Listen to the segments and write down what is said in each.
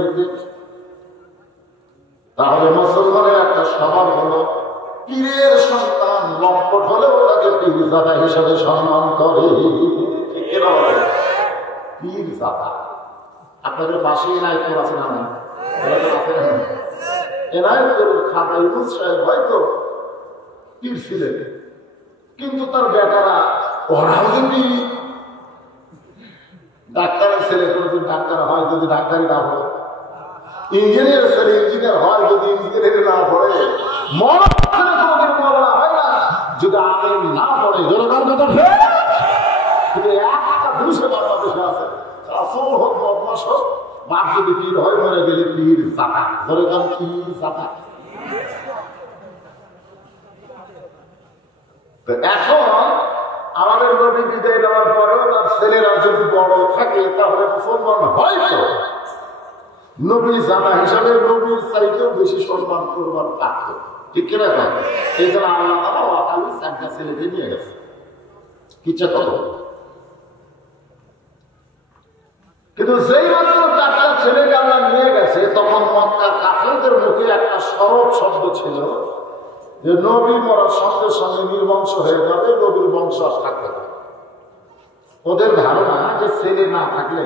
বিদায় নিতে। তাহলে মুসলমানের একটা স্বভাব হলো পীরের সন্তান লম্পট হলেও তাকে পীরজাদা হিসাবে সম্মান করে। পীরজাদা আপনাদের পাশে এনায়েতপুর আছে না? এনায়েতপুরের খাতা ইউনুস সাহেব হয়তো পীর ছিলেন, কিন্তু তার বেটারা ওরাও যদি ডাক্তারের ছেলে কোনোদিন ডাক্তার হয়, যদি ডাক্তারি না হয়, ইঞ্জিনিয়ার ছেলে ইঞ্জিনিয়ার হয়, যদি ইঞ্জিনিয়ার না পড়ে, মরদ ছেলে কোনোদিন মরনা হয় না যদি আলেম না পড়ে। জনগণ কথা কিন্তু একটা পুরুষে বাংলাদেশে আছে, আসল হোক বদমাস হোক, বাপ যদি পীর হয় মরে গেলে পীর জাতা। জনগণ পীর জাতা। এখন আমাদের নবী বিদায় দেওয়ার পরেও তার ছেলেরা যদি বড় থাকে তাহলে মুসলমান হয়তো নবী জানা হিসাবে নবীর চাইতেও বেশি সম্মান করবার পারত। ঠিক কিনা? এই জন্য আল্লাহ তাআলা আলী চারটা ছেলেকে নিয়ে গেছে। কিচ্ছা কত, কিন্তু যেই মাত্র চারটা ছেলেকে আল্লাহ নিয়ে গেছে তখন মক্কার কাফেরদের মুখে একটা সরব শব্দ ছিল যে নবী মরার সঙ্গে সঙ্গে নির্বংশ হয়ে যাবে, নবীর বংশ আর থাকবে না। ওদের ধারণা যে ছেলে না থাকলে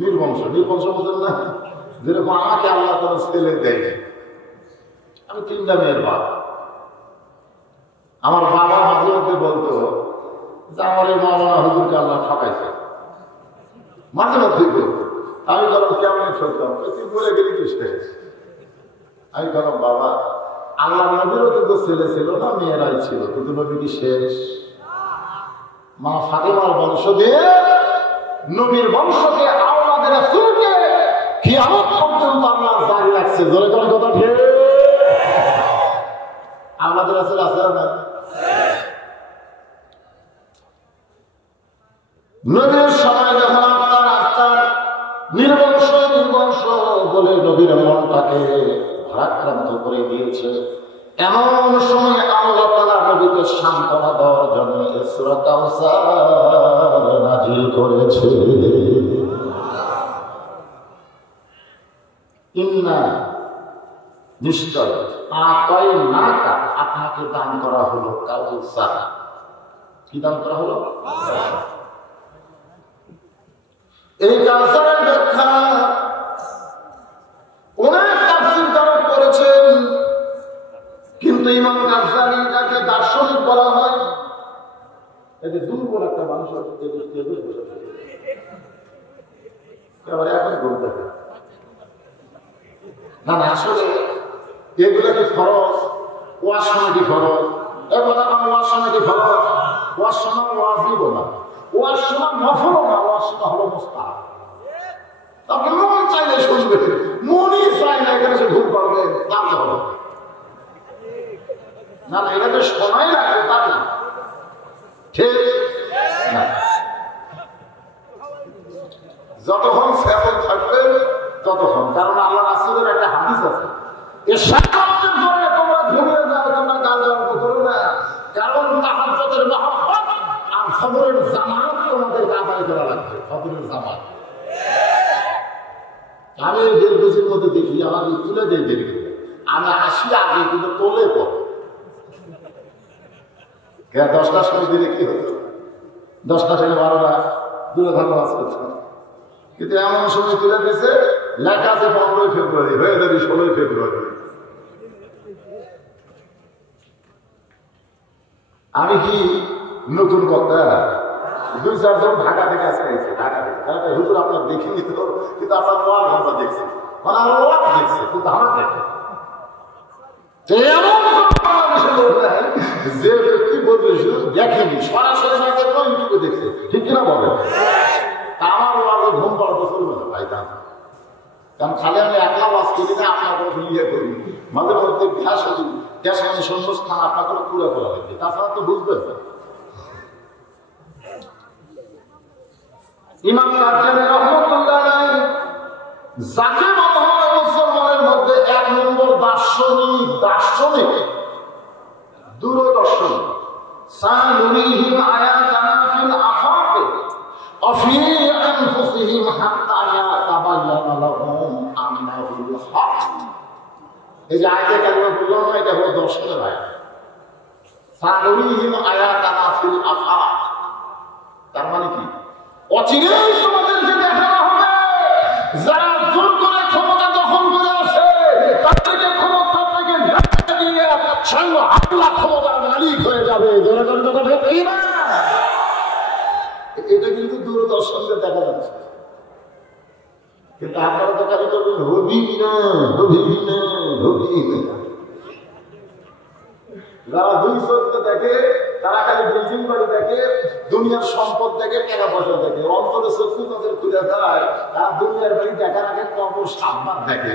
নির্বংশ। নির্বংশ বোঝেন না? যেরকম আমাকে আল্লাহ কোনো ছেলে দেয়। আমি 3টা মেয়ের বাবা। আমার বাবা মাঝে মধ্যে বলতো যে আমার এই মাওলানা হুজুরকে আল্লাহ ঠকাইছে, মাঝে মধ্যে বলতো। আমি বললাম কেমন ঠকতাম? তুই বলে গেলি কি শেষ? আমি বললাম বাবা, আল্লাহ নবীরও কিন্তু ছেলে ছিল না, মেয়েরাই ছিল, কিন্তু নবী কি শেষ? মা ফাতেমার বংশ দিয়ে নবীর বংশকে আওলাদে রাসূলকে কিয়ামত পর্যন্ত আল্লাহ জারি রাখছে। জোরে করে কথা ঠিক। আওলাদে রাসূল আছে না? নবীর সময় যখন আপনার নির্বংশ বলে নবীর মনটাকে ভারাক্রান্ত করে দিয়েছে, এমন সময় আল্লাহ তাআলা নবীকে সান্ত্বনা দেওয়ার জন্য সূরা কাউসার নাযিল করেছে। ইন্না নিশ্চয় আতাইনাকা আপনাকে দান করা হলো কাউসার। কি দান করা হলো? এই কাউসারের ব্যাখ্যা অনেক তাফসীরকার করেছেন, কিন্তু ইমাম গাজ্জালী যাকে দার্শনিক বলা হয়, এতে দুর্বল একটা মানুষ এখন বলতে না না, আসলে এগুলো কি ফরজ? ওয়াজ শোনা কি ফরজ? ওয়াজ শোনা কি ফরজ? ওয়াজ শোনা ওয়াজিব না, ওয়াজ শোনা নফল না, ওয়াজ শোনা হলো মুস্তাহাব। আপনি মন চাইলে শুনবে, মনই চাই না এখানে সে ভুল করবে, তাতে হবে না। না, এটা তো শোনাই লাগবে, তা না, ঠিক না। যতক্ষণ সেবন থাকবে ততক্ষণ, কারণ আল্লাহ রাসূলের একটা হাদিস আছে, এশারাতের পরে তোমরা ঘুমিয়ে যাও, তোমরা গালগল্প করো না, কারণ তাহাজ্জুদের মহব্বত আর ফজরের জামাত তোমাদেরকে আদায় করা লাগবে। ফজরের জামাত আমি দেড় মধ্যে দেখি, আমাকে তুলে দেয় দেরি করে, আমি আসি আগে কিন্তু তোলে পড়ে 10টার সময় দিলে কি হতো? 10টা থেকে 12টা দূরে থাকা বাস করছে, কিন্তু এমন সময় তুলে দিয়েছে লেখা আছে 15ই ফেব্রুয়ারি, হয়ে যাবে 16ই ফেব্রুয়ারি। আমি কি নতুন বক্তা? 2-4 জন ঢাকা থেকে আসে, ঢাকা থেকে হুজুর আপনার দেখিনি তো, কিন্তু আপনার ওয়াজ আমরা দেখছি, মানে আমরা ওয়াজ দেখছি, কিন্তু আমার দেখে যে ব্যক্তি বলবে দেখেনি, সরাসরি না দেখবো, ইউটিউবে দেখছে, ঠিক কিনা বলে? আমার ওয়াজে ঘুম পাড়াতে চলবে না ভাই, কারণ খালি আমি একলা ওয়াজ করি না, আপনার করে ইয়ে করি, মাঝে মধ্যে গ্যাস শূন্যস্থান আপনার করে পুরো করা লাগবে, তাছাড়া তো বুঝবেন না। ইমাম গাজ্জালী রাহমাতুল্লাহ আলাইহি যাকে বলা হয় মুসলমানের মধ্যে 1 নম্বর দার্শনিক দূরদর্শন, সানুরিহিম আয়াতানা ফিল আফাকি ওয়া ফি আনফুসিহিম হাত্তা ইয়াতাবায়্যানা লিতাবায়ানা লাহুম আন্নাহুল হক। এই যে আয়াতে কারিমা বললাম না, এটা হলো দর্শনের আয়াত। সানুরিহিম আয়াতানা ফিল আফাক, তার মানে কি অচিরেই তোমাদেরকে দেখানো হবে যারা জোর করে ক্ষমতা দখল করে আছে তাদেরকে ক্ষমতা থেকে ধাক্কা দিয়ে সাঙ্গ হামলা ক্ষমতার মালিক হয়ে যাবে। এটা কিন্তু দূরদর্শনকে দেখা যাচ্ছে, কিন্তু আপনারা তো কাজে করবেন হবি না হবি না হবি না। যারা দুই চোখে দেখে তারা খালি বিল্ডিং বাড়ি দেখে, দুনিয়ার সম্পদ দেখে, টাকা পয়সা দেখে। অন্তরে চক্ষু তাদের খুলে দাঁড়ায়, তারা দুনিয়ার বাড়ি দেখার আগে কবর সাতবার দেখে।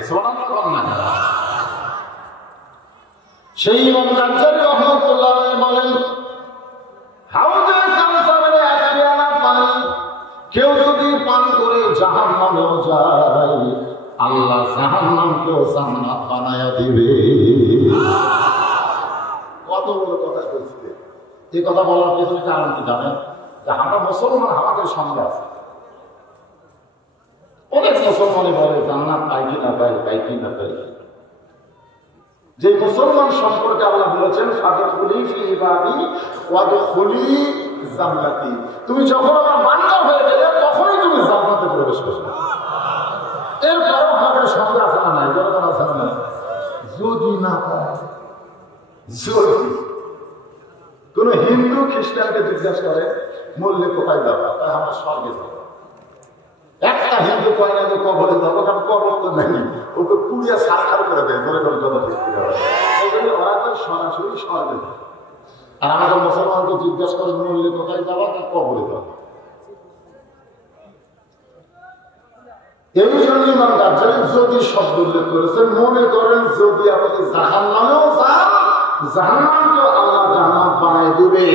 সেই ইমাম গাজ্জালী রাহমাতুল্লাহ বলেন, হাউজে কাউসারের 1 পেয়ালা পানি কেউ যদি পান করে জাহান্নামেও যায়, আল্লাহ জাহান্নামকেও জান্নাত বানায়া দিবে। কত বড় কথা বলছে। এই কথা বলার পেছনে কারণ কি জানেন? যে আমরা মুসলমান, আমাদের সঙ্গে আছে। অনেক মুসলমানে বলে জান্নাত পাই কি না পাই, পাই কি না পাই। যে মুসলমান সম্পর্কে আল্লাহ বলেছেন ফাদখুলি ফি ইবাদি ওয়াদখুলি জান্নাতি, তুমি যখন আমার বান্দা হয়ে গেলে তখনই তুমি জান্নাতে প্রবেশ করবে। এরপরও আমাদের সঙ্গে আছে না নাই, যখন আছে না নাই। যদি না পায়, যদি কোন হিন্দু খ্রিস্টানকে জিজ্ঞাসা করে মরলে কোথায় যাবো, তাই আমরা স্বর্গে যাবো। একটা হিন্দু কয় না যে কবরে যাবো, কারণ কবর তো নেই, ওকে পুড়িয়া সারখার করে দেয়। ধরে ধরে কথা ঠিক করে ওরা তো সরাসরি স্বর্গে যাবে। আর আমাদের মুসলমানকে জিজ্ঞাসা করে মরলে কোথায় যাবো, তার কবরে যাবো। এই জন্য ইমাম গাজ্জালী যদি শব্দ উল্লেখ করেছেন, মনে করেন যদি আপনি জাহান্নামেও যান, জাহান্নামকেও আল্লাহ জান্নাত বানায় দিবে।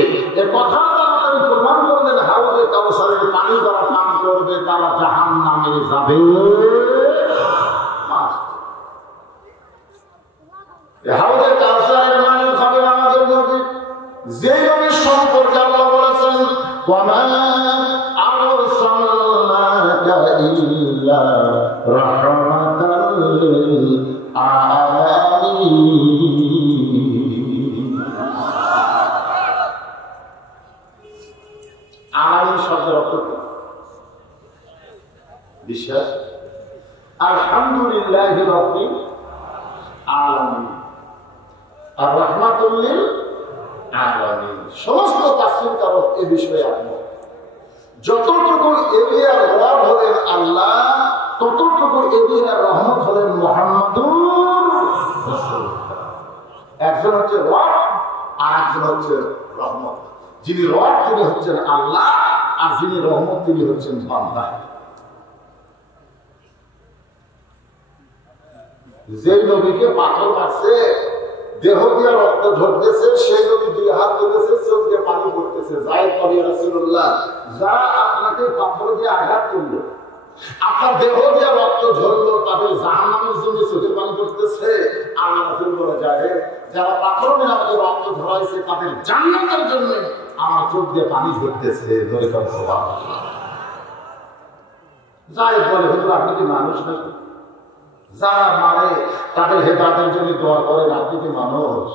এ কথা তাড়াতাড়ি প্রমাণ করলেন, হাউজে কাউসারের পানি যারা পান করবে তারা জাহান্নামে যাবে। হাউজে কাউসারের মালিক হবে আমাদের নবী, যে নবীর সম্পর্কে আল্লাহ বলেছেন ওয়ামা আরসালনাকা ইল্লা রাহমাতাল লিল আলামিন। আলামিন শব্দের অর্থ কি? বিশ্বাস। আলহামদুলিল্লাহি রাব্বিল আলামিন আর রাহমাতুল লিল আলামিন। সমস্ত তাফসীরকারক এই বিষয়ে একমত। যতটুকু এরিয়ার রব হলেন আল্লাহ, ততটুকু এরিয়ার রহমত হলেন মুহাম্মাদুর রাসূলুল্লাহ। একজন হচ্ছে রব আর একজন হচ্ছে রহমত। যিনি রব তিনি হচ্ছেন আল্লাহ, আর যিনি রহমত তিনি হচ্ছেন বান্দা। যে নবীকে পাথর মারছে, দেহ দিয়ে রক্ত ঝরতেছে, সেই নবী 2 হাত তুলেছে, চোখ দিয়ে পানি পড়তেছে। যাই করি রাসূলুল্লাহ, যারা আপনাকে পাথর দিয়ে আঘাত করলো, আপনার দেহ দিয়ে রক্ত ঝরলো, তাদের জাহান্নামের জন্য চোখের পানি পড়তেছে। আল্লাহ রাসূল বলে যায়, যারা পাথর দিয়ে আমাকে রক্ত ঝরাইছে তাদের জান্নাতের জন্য আমার চোখ দিয়ে পানি ঝরতেছে। ধরে কথা যাই বলে, হুজুর আপনি কি মানুষ নাকি? যারা মারে তাদের হেদায়েতের জন্য দোয়া করেন, আপনি কি মানুষ?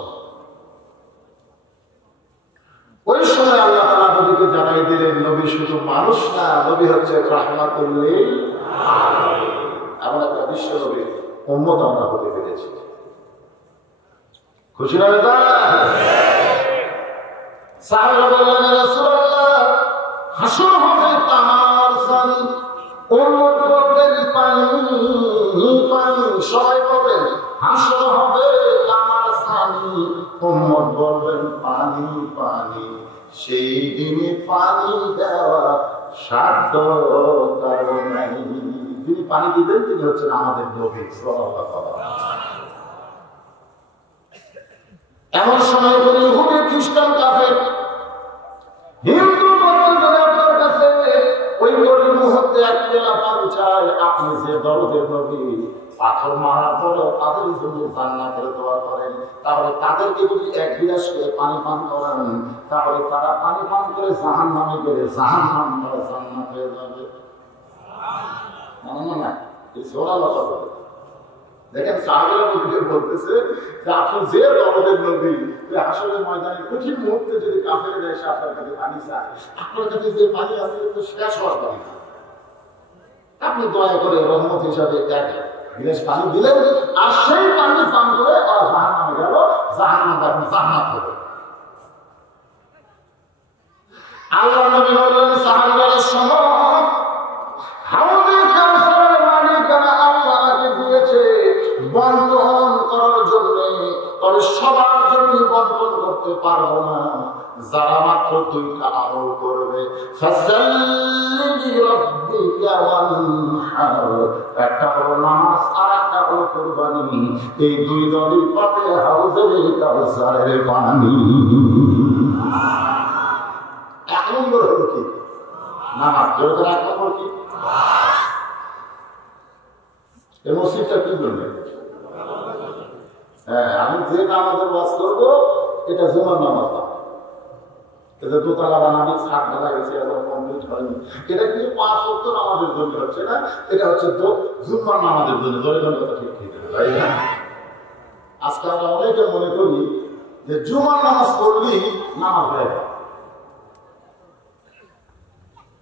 ওই সময় আল্লাহ তাআলা নবীকে জানাই দিলেন, নবী শুধু মানুষ না, নবী হচ্ছে রাহমাতুল লিল আলামিন। আমরা একটা বিশ্ব নবী উম্মত আমরা হতে পেরেছি। খুশি না বেটা? সাহাবা বললেন, রাসূলুল্লাহ হাসর হবে তামার সান, উম্মত বলবেন পানি পানি, সবাই বলবেন হাসর হবে তামার সানি, উম্মত বলবেন পানি পানি। সেই দিনে পানি দেওয়া সাধ্য কারো নাই। যিনি পানি দিবেন তিনি হচ্ছেন আমাদের নবী সাল্লাল্লাহু আলাইহি ওয়াসাল্লাম। এমন সময় করে ইহুদি খ্রিস্টান কাফের হিন্দু আপনার কাছে ওই কঠিন মুহূর্তে 1 পেয়ালা পানি চায়, আপনি যে দরদের নবী, পাথর মারার পরে তাদের জন্য জান্নাতের দোয়া করেন, তাহলে তাদেরকে যদি 1 গিলাস করে পানি পান করান, তাহলে তারা পানি পান করে জাহান্নামে গেলে জাহান্নাম দ্বারা জান্নাত হয়ে যাবে। না দেখেন সাহাবারা নবীকে বলতেছে যে আপনি যে দরদের নবী, হাসরের ময়দানে কঠিন মুহূর্তে যদি কাফেররা এসে আপনার কাছে পানি চায়, আপনার কাছে যে পানি আছে তো শেষ হওয়ার পানি, আপনি দয়া করে রহমত হিসাবে এক গিলাস পানি দিলেন, আর সেই পানি পান করে ওরা জাহান্নামে গেল, জাহান্নামে আপনি জান্নাত হবে। আল্লাহ নবী বললেন সাহাবাদের সময় হাউজে কাউসারের মালিকানা আল্লাহকে দিয়েছে বন্টন করার জন্য, তবে সবার জন্য বন্টন করতে পারবো না। যারা মাত্র দুইটা আমল করবে, একটা হলো নামাজ আর একটা হলো কুরবানি, এই দুই দলই পাবে হাউজে কাউসারের পানি। এক নম্বর হলো কি? নামাজ। এক নম্বর কি? এই মসজিদটা কি জন্য? হ্যাঁ, আমি যে নামাজের ওয়াজ করবো এটা জুমার নামাজ না, এটা দোতলা বানাবি, ছাদ ঢালা গেছে, এখন কমপ্লিট হয়নি, এটা কিন্তু 5 ওয়াক্ত নামাজের জন্য হচ্ছে না, এটা হচ্ছে জুমার নামাজের জন্য। ধরে ধরে কথা ঠিক ঠিক তাই না? আজকে আমরা অনেকে মনে করি যে জুমার নামাজ পড়লেই নামাজ হয়ে যায়।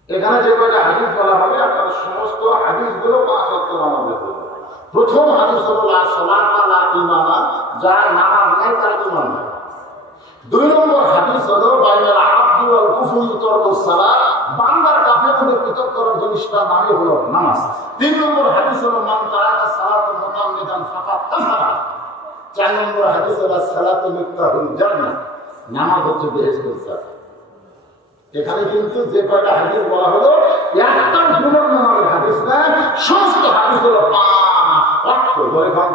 এখানে যে কয়টা হাদিস বলা হবে আপনার সমস্ত হাদিসগুলো 5 ওয়াক্ত নামাজের জন্য। প্রথম হাদিস হলো লা সালাতা লা ইমামা, যার নামাজ নাই তার ঈমান নাই। 2 নম্বর হাদিস হলো বাইনাল আবদি ওয়াল কুফরি তারকুস সালাত, বান্দার কাফের থেকে পৃথক করার জিনিসটার নামই হলো নামাজ। 3 নম্বর হাদিস হলো মান তারাকা সালাতা মুতাম্মিদান ফাকাদ কাফারা। 4 নম্বর হাদিস হলো সালাতু মিফতাহুল জান্নাহ, নামাজ হচ্ছে বেহেশতের চাবি। এখানে কিন্তু যে কয়টা হাদিস বলা হলো একটা জুমার নামাজের হাদিস না, সমস্ত হাদিস হলো 5 ওয়াক্ত। ধরে খান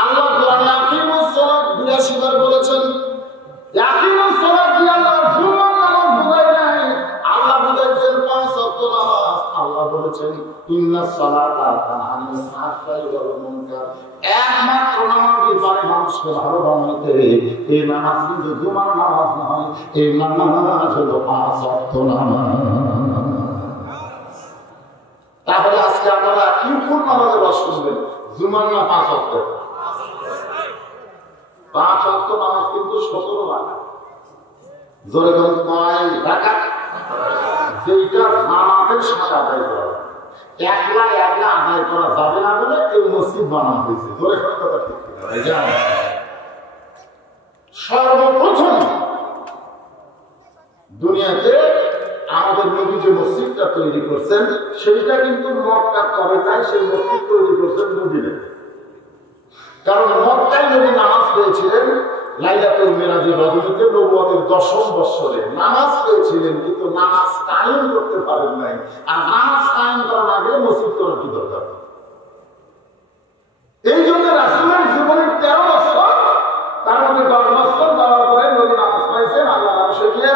আল্লাহ কোরআনে আকিমুস সালাত 82 বার বলেছেন। আকিমুস সালাত দিয়ে আল্লাহ জুমার নামাজ বুঝায় নাই, আল্লাহ বুঝাইছেন 5 ওয়াক্ত নামাজ। আল্লাহ বলেছেন ইন্নাস সালাতা কানাত আনিল ফাহশাই ওয়াল মুনকার, একমাত্র নামাজই পারে মানুষকে ভালো বানাইতে। এই নামাজ কিন্তু জুমার নামাজ নয়, এই নামাজ হলো 5 ওয়াক্ত নামাজ। তাহলে আজকে আপনারা কি কোন নামাজের রস শুনবেন, জুমার না 5 ওয়াক্ত? 5 ওয়াক্ত নামাজ কিন্তু 17 রাকাত। জোরে বলুন কয় রাকাত? যেটা নামাজের সাথে আদায় করা, একলা আদায় করা যাবে না বলে এই মসজিদ বানানো হয়েছে। জোরে কথা ঠিক না? সর্বপ্রথম দুনিয়াতে আমাদের নবী যে মসজিদটা তৈরি করছেন সেটা কিন্তু মক্কা করে নাই, সেই মসজিদ তৈরি করছেন মদিনায়। কারণ মক্কায় নবী নামাজ পেয়েছিলেন লাইলাতুল মিরাজের রজনীতে, নবুয়তের 10ম বৎসরে নামাজ পেয়েছিলেন, কিন্তু নামাজ কায়েম করতে পারেন নাই। আর নামাজ কায়েম করা না গেলে মসজিদ করার কি দরকার? এই জন্য রাসূলের জীবনের 13 বছর, তার মধ্যে 10 বছর যাওয়ার পরে নবী নামাজ পাইছেন, আল্লাহ শিখিয়ে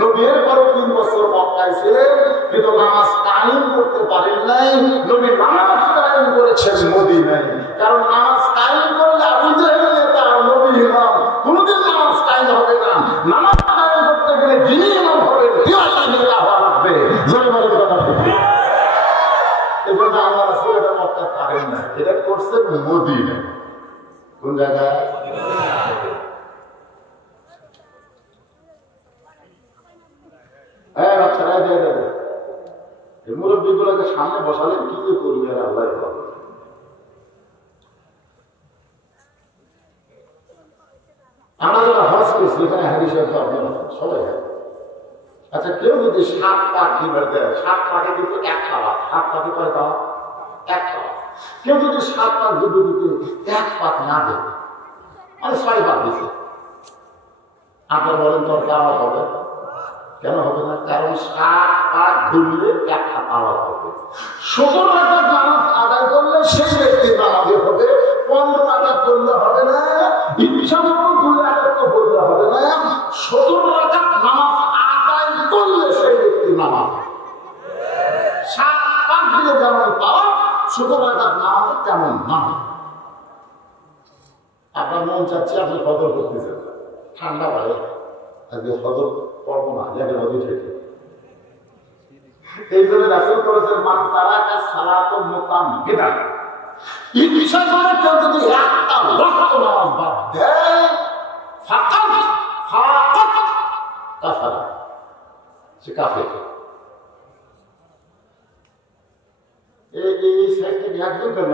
নবীর পরে 3 বছর মক্কায় ছিলেন, কিন্তু নামাজ কায়েম করতে পারেন নাই। নবী নামাজ কায়েম করেছেন মদিনায়। কারণ নামাজ কায়েম করলে আবু জাহেল নেতা, নবী ইমাম, কোনদিন নামাজ কায়েম হবে না। নামাজ কায়েম করতে গেলে যিনি ইমাম হবেন তিনি নেতা হওয়া লাগবে। জয় বলে কথা ঠিক। এজন্য আল্লাহ রাসূল এটা মক্কা পারেন না, এটা করছেন মদিনায়। কোন জায়গায়? হ্যাঁ, বাচ্চারা দিয়ে দেবে। এই মুরব্বীগুলোকে সামনে বসালে কি যে করবে আর আল্লাহ ভালো। আমরা যারা হজ করছি এখানে হাদিস তো আপনারা সবাই। আচ্ছা, কেউ যদি 7 পাক দিবার দেয়, 7 পাকে কিন্তু 1 পাওয়া, 7 পাকে কয় পাওয়া? 1 পাওয়া। কেউ যদি 7 পাক দিতে 1 পাক না দেয়, মানে 6 পাক দিচ্ছে, আপনার বলেন তো পাওয়া হবে? কেন হবে না? কারণ 7 পাক দিলে 1 পাওয়া হবে। 17 রাকাত নামাজ আদায় করলে সেই ব্যক্তি নামাজে হবে, 15 রাকাত করলে হবে না, ইচ্ছা মতো 2 রাকাত তো বললে হবে না। 17 রাকাত নামাজ আদায় করলে সেই ব্যক্তি নামাজ। 7 পাক দিলে যেমন পাওয়া, 17 রাকাত নামাজ তেমন না। আপনার মন চাচ্ছে আপনি ফজর করতেছেন, ঠান্ডা পারে আজকে ফজর পড়বো না, আগে নদী থেকে এই জন্য রাসূল করেছেন মান তারাকা সালাতুল মুতাম্মিদান, ইচ্ছা করে কেউ যদি একটা ওয়াক্ত নামাজ বাদ দেয় ফাকাত কাফারা, সে কাফের। এই সাইড থেকে একজন কেন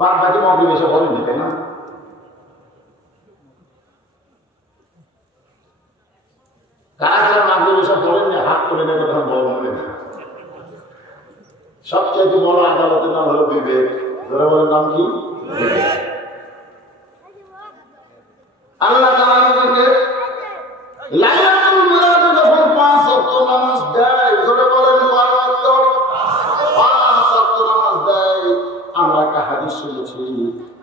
বাদ বাকি মাগরিব এসে বলেনি, তাই না? কারা কারা মাগরিব এসে বলেননি হাত করে নেবে, তখন বলবেন না। সবচেয়ে বড় আদালতের নাম হলো বিবেক। ধরে বলেন নাম কি? আল্লাহ তাআলা আমাদেরকে লাইলাতুল মিলাদে যখন 5 ওয়াক্ত নামাজ দেয়, ধরে বলেন 5 ওয়াক্ত নামাজ দেয়। আমরা একটা হাদিস শুনেছি,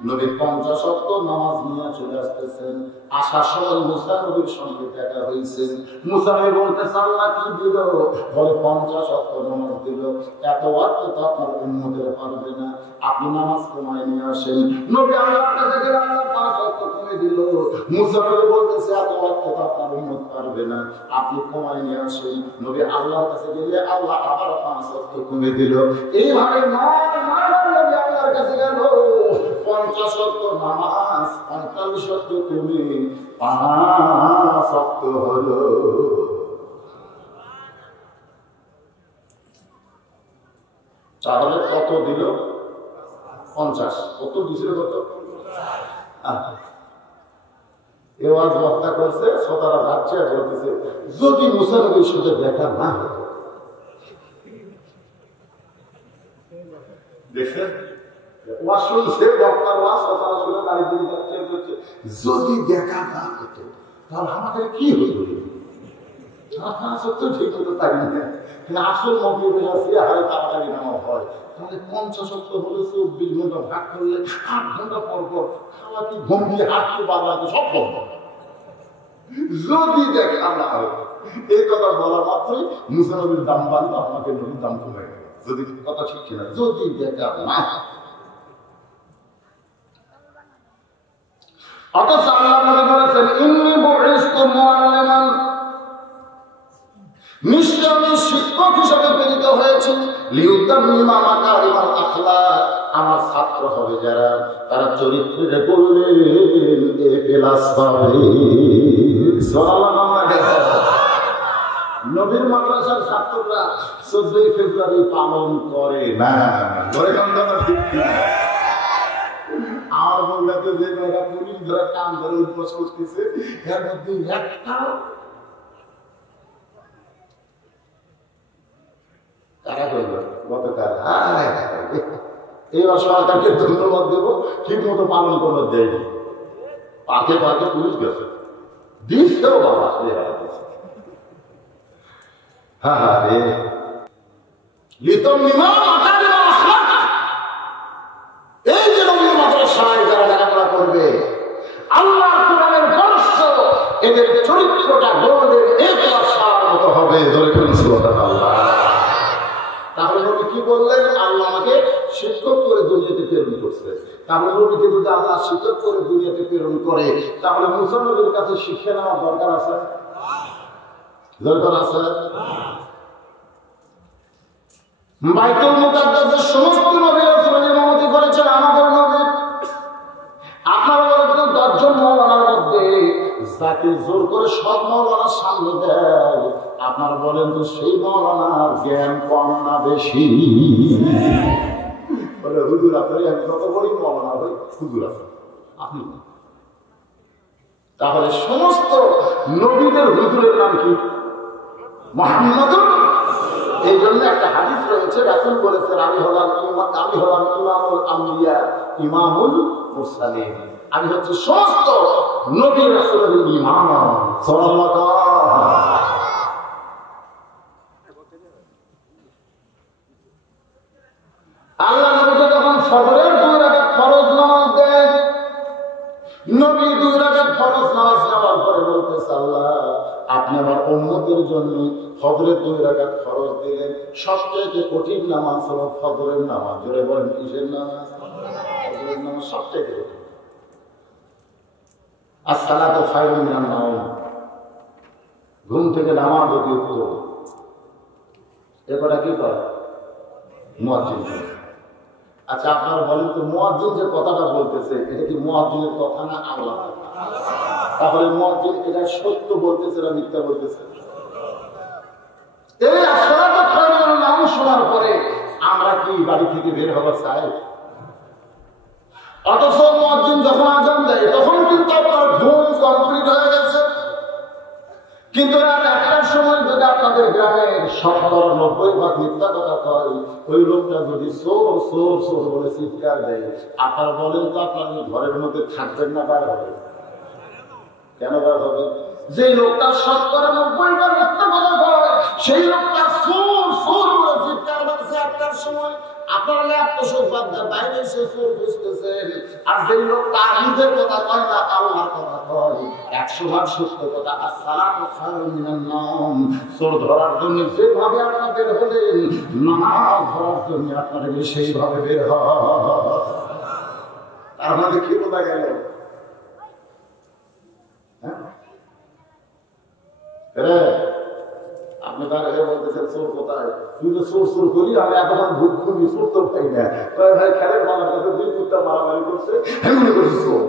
নবী 50 ওয়াক্ত নামাজ নিয়ে চলে আসতেছেন। আসার সময় মুসা নবীর সঙ্গে দেখা হয়েছে। মুসা নবী বলতেছে আল্লাহ কি দিল? বলে 50 ওয়াক্ত নামাজ দিল। এত ওয়াক্ত তো আপনার উম্মতের পারবে না, আপনি নামাজ কমায় নিয়ে আসেন। নবী আল্লাহর কাছে গেলে আল্লাহ 5 ওয়াক্ত কমে দিল। মুসা নবী বলতেছে এত ওয়াক্ত তো আপনার উম্মত পারবে না, আপনি কমায় নিয়ে আসেন। নবী আল্লাহর কাছে গেলে আল্লাহ আবার 5 ওয়াক্ত কমে দিল। এইভাবে নবী আল্লাহর কাছে গেল, 50 ওয়াক্ত নামাজ 45 ওয়াক্ত কমে 5 ওয়াক্ত হলো। তাহলে কত দিল? 50। কত দিছিল? কত? এওয়াজ বক্তা করছে, শ্রোতারা যাচ্ছে আর বলতেছে যদি মুসা নবীর সাথে দেখা না হতো। দেখছেন ওয়াজ শুনছে, বক্তার ওয়াজ শ্রোতারা শুনে দাঁড়িয়ে দিয়ে যাচ্ছে, যদি দেখা না হতো তাহলে আমাদের কি হতো? সত্য ঠিক হতো, তাই না? আসল মগরিবের আসিয়া হয় তাড়াতাড়ি নামাজ হয়, তাহলে 50 ওয়াক্ত হলে 24 ঘন্টা ভাগ করলে 8 ঘন্টা পর পর খাওয়া কি ঘুমিয়ে হাঁটতে বাড়াতে সব বন্ধ। যদি দেখা না হতো, এই কথা বলা মাত্রই মুসা নবীর দাম বাড়লো, আপনাকে নবীর দাম কমে গেল। যদি কথা ঠিক কিনা, যদি দেখা না। অথচ আল্লাহ নবী বলেছেন ইন্নী বুইসতু মুআল্লিমান, নিশ্চয় আমি শিক্ষক হিসেবে প্রেরিত হয়েছি। লিউতাম্মিমা মাকারিমাল আখলাক, আমার ছাত্র হবে যারা, তারা চরিত্রের বললে এ প্লাস পাবে। নবীর মাদ্রাসার ছাত্ররা 14 ফেব্রুয়ারি পালন করে না। আমার বলতে যে পুলিশ ধরে কাম ধরে উদ্বোস করতেছে, এর মধ্যে একটা কারা করবে গতকাল। এবার সরকারকে ধন্যবাদ দেবো, ঠিক মতো পালন করবার দেয়নি। পাকে পাকে পুলিশ গেছে, দিচ্ছেও বাবা। হ্যাঁ হ্যাঁ রে, এই যে নবীর মাদ্রাসায় যারা লেখাপড়া করবে, আল্লাহ কোরআনের বর্ষ, এদের চরিত্রটা গোল্ডেন এ প্লাস মতো হবে। তাহলে নবী কি বললেন? আল্লাহ আমাকে শিক্ষক করে দুনিয়াতে প্রেরণ করছে। তাহলে নবীকে যদি আল্লাহ শিক্ষক করে দুনিয়াতে প্রেরণ করে, তাহলে মুসা নবীর কাছে শিক্ষা নেওয়ার দরকার আছে? দরকার আছে। বাইতুল মুকাদ্দাসের সমস্ত নবী রাসূল ইমামতি করেছেন আমাদের নবী। আপনারা বলেন 10 জন মাওলানার মধ্যে যাকে জোর করে সব মাওলানার সামনে দেয়, আপনারা বলেন তো সেই মাওলানার জ্ঞান কম না বেশি? বলে হুজুর আপনি আমি কত বড়ই মাওলানা হই, হুজুর আপনি। তাহলে সমস্ত নবীদের হুজুরের নাম কি? মুহাম্মাদুর। এই জন্য একটা হাদিস রয়েছে, রাসূল বলেছেন আমি হলাম ইমামুল আম্বিয়া ইমামুল মুরসালিন, আমি হচ্ছে সমস্ত নবী রাসূলের ইমাম। সাল্লাল্লাহু আলাইহি। আল্লাহ নবীকে যখন ফজরের 2 রাকাত ফরজ নামাজ দেন, নবী 2 রাকাত ফরজ নামাজ নেওয়ার পরে বলতেছে আল্লাহ আপনি আমার উম্মতের জন্য ফজরের 2 রাকাত ফরজ দিলেন। সবচেয়ে কঠিন নামাজ হলো ফজরের নামাজ। জোরে বলেন কিসের নামাজ? ফজরের নামাজ সবচেয়ে কঠিন। আসসালাতু খায়রুম মিনান নাওম, ঘুম থেকে নামাজ অতি উত্তম। এবারটা কি করে? মুয়াজ্জিন। আচ্ছা আপনারা বলেন তো, মুয়াজ্জিন যে কথাটা বলতেছে এটা কি মুয়াজ্জিনের কথা না আল্লাহ? তাহলে মুয়াজ্জিন এটা সত্য বলতেছে না মিথ্যা বলতেছে? এই আসসালাতু খায়রুন নাম শোনার পরে আমরা কি বাড়ি থেকে বের হবার চাই? অথচ মুয়াজ্জিন যখন আযান দেয় তখন কিন্তু আপনার ঘুম কমপ্লিট হয়ে গেছে। কিন্তু রাত 1টার সময় যদি আপনাদের গ্রামের 90% মিথ্যা কথা কয়, ওই লোকটা যদি সোর সোর সোর বলে চিৎকার দেয়, আপনারা বলেন তো আপনার ঘরের মধ্যে থাকবেন না বার হবে? কেন বার হবে? যে লোকটা 90% মিথ্যা কথা কয়, সেই লোকটা সোর সোর বলে চিৎকার দিচ্ছে 1টার সময়, আপনারা ল্যাপটপ বাদ বাইরে এসে সোর বুঝতেছেন। আর যে লোকটা নিজের কথা কয় না, আল্লাহর কথা কয়, 100 সত্য কথা। আসসালাতু খায়রুম মিনান নাওম। সোর ধরার জন্য যেভাবে আপনারা বের হলেন, নামাজ ধরার জন্য আপনারা সেইভাবে বের হয়। তার মধ্যে কি বোঝা গেল? আপনি তার বলতেছেন চোর কোথায়? তুই তো চোর চোর করি, আমি এতক্ষণ ভূত খুবই চোর তো পাই না। ভাই খেলের মালার কাছে 2 কুত্তা মারামারি করছে, আমি মনে করছি চোর।